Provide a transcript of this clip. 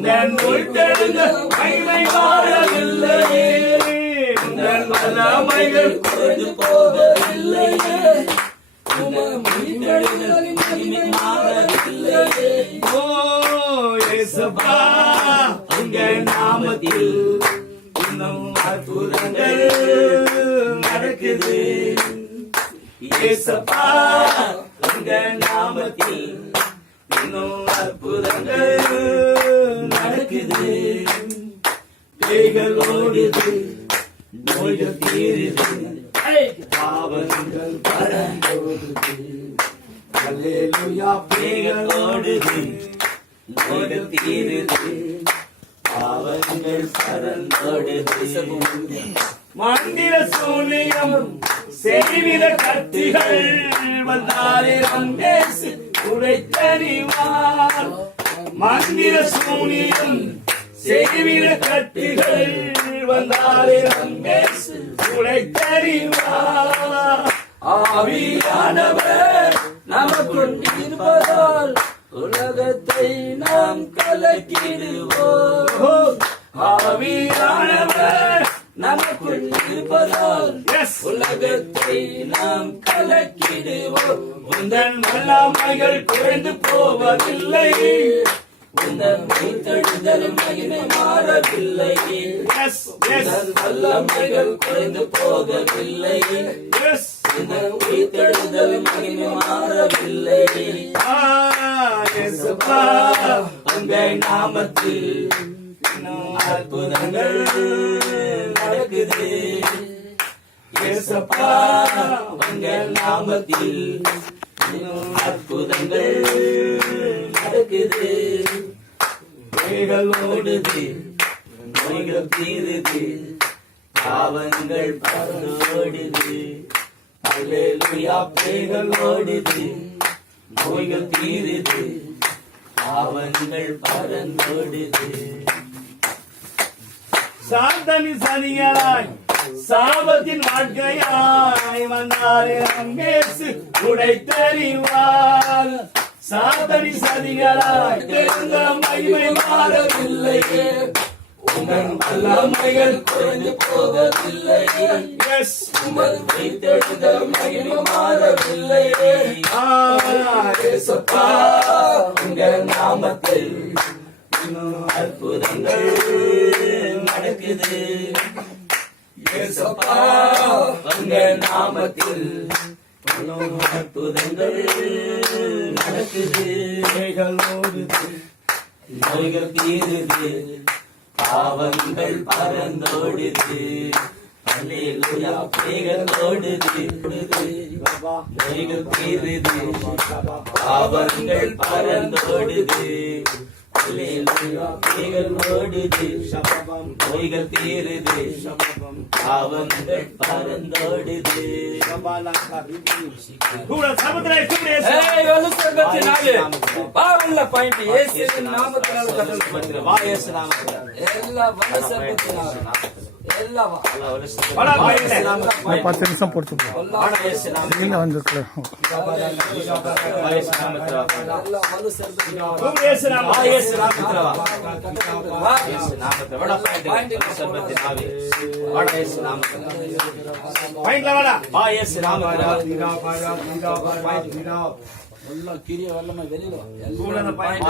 உந்தன் உள்தெழுந்த மகிமை மாறவில்லையே. உந்தன் வல்லமைகள் குறைந்து போகவில்லையே நாமத்தில் இன்னும் அற்புதங்கள் நடக்குது. இயேசப்பா உங்க நாமத்தில் இன்னும் அற்புதங்கள் நடக்குது பேய்கள் ஓடுது நோய்கள் தீருது பாவங்கள் பறந்தோடுது அல்லேலூயா பேய்கள் ஓடுது நோய்கள் தீருது பாவங்கள் பறந்தோடுது மந்திர சூனியம் செய்வித கத்திகள் வந்தாரிடம் பேசு உடைத்தறிவார் மந்திர சூனியம் செய்வித கத்திகள் வந்தாரிடம் பேசு உடைத்தறிவார் ஆவியானவர் நமக்குள் இருப்பதால் உலகத்தை நாம் கலக்கிடுவோம். ஆவியானவர் நமக்குள் இருப்பதால் உலகத்தை நாம் கலக்கிடுவோம். உந்தன் வல்லமைகள் குறைந்து போவதில்லை. மீத்தெழுதல் மகிமை மாறவில்லை எஸ் எஸ் உந்தன் வல்லமைகள் குறைந்து போகவில்லை எஸ் இந்த உயிர்த்தெழுதல் மகிமை மாறவில்லை இயேசுப்பா உங்க நாமத்தில் அற்புதங்கள் நடக்குது. இயேசுப்பா உங்க நாமத்தில் அற்புதங்கள் நடக்குது. பேய்கள் ஓடுது நோய்கள் தீருது பாவங்கள் பறந்தோடுது அல்லேலூயா பேய்கள் ஓடுது நோய்கள் தீருது பாவங்கள் பறந்தோடுது சாந்தனி சனியராய் சாபத்தின் வாழ்க்கையாய் வந்தாரே அங்கேசு உடைத்தறிவார். சாதனை சதிகளாய் தெரிந்த மகிமை மாறவில்லையே. உங்கள் வல்லமைகள் குறைந்து போவதில்லையே. எஸ் உமது மீட்டெழுதல் மகிமை மாறவில்லையே. சொப்பா உங்கள் நாமத்தில் அற்புதங்கள் நடக்குது. இயேசுப்பா உங்கள் நாமத்தில் அற்புதங்கள் நடக்குது பேய்கள் ஓடுது நோய்கள் தீருது பாவங்கள் பறந்தோடுது அல்லேலூயா பேய்கள் ஓடுது நோய்கள் தீருது பாவங்கள் பறந்தோடுது அல்லேலூயா பேய்கள் ஓடுது நோய்கள் தீருது பாவங்கள் பறந்தோடுது பாவங்கள பாயிண்ட் நாமத்தினால் எல்லா பத்து நிமிஷம் பொறுத்து இல்லை வந்துருக்கல வா இயேசு நாமத்தில் எல்லா வலு சொர்க்கத்தினாலே கூட இயேசு நாமத்தில் வா இயேசு நாமத்தில் வா வா. இயேசு நாமத்தில் வடா. பாயிலே சர்வத்தின் ஆவி வடா. இயேசு நாமத்தில் பாயிண்ட்ல வடா வா. இயேசு நாமத்தில் எல்லா கிரிய வல்லமை வெளியில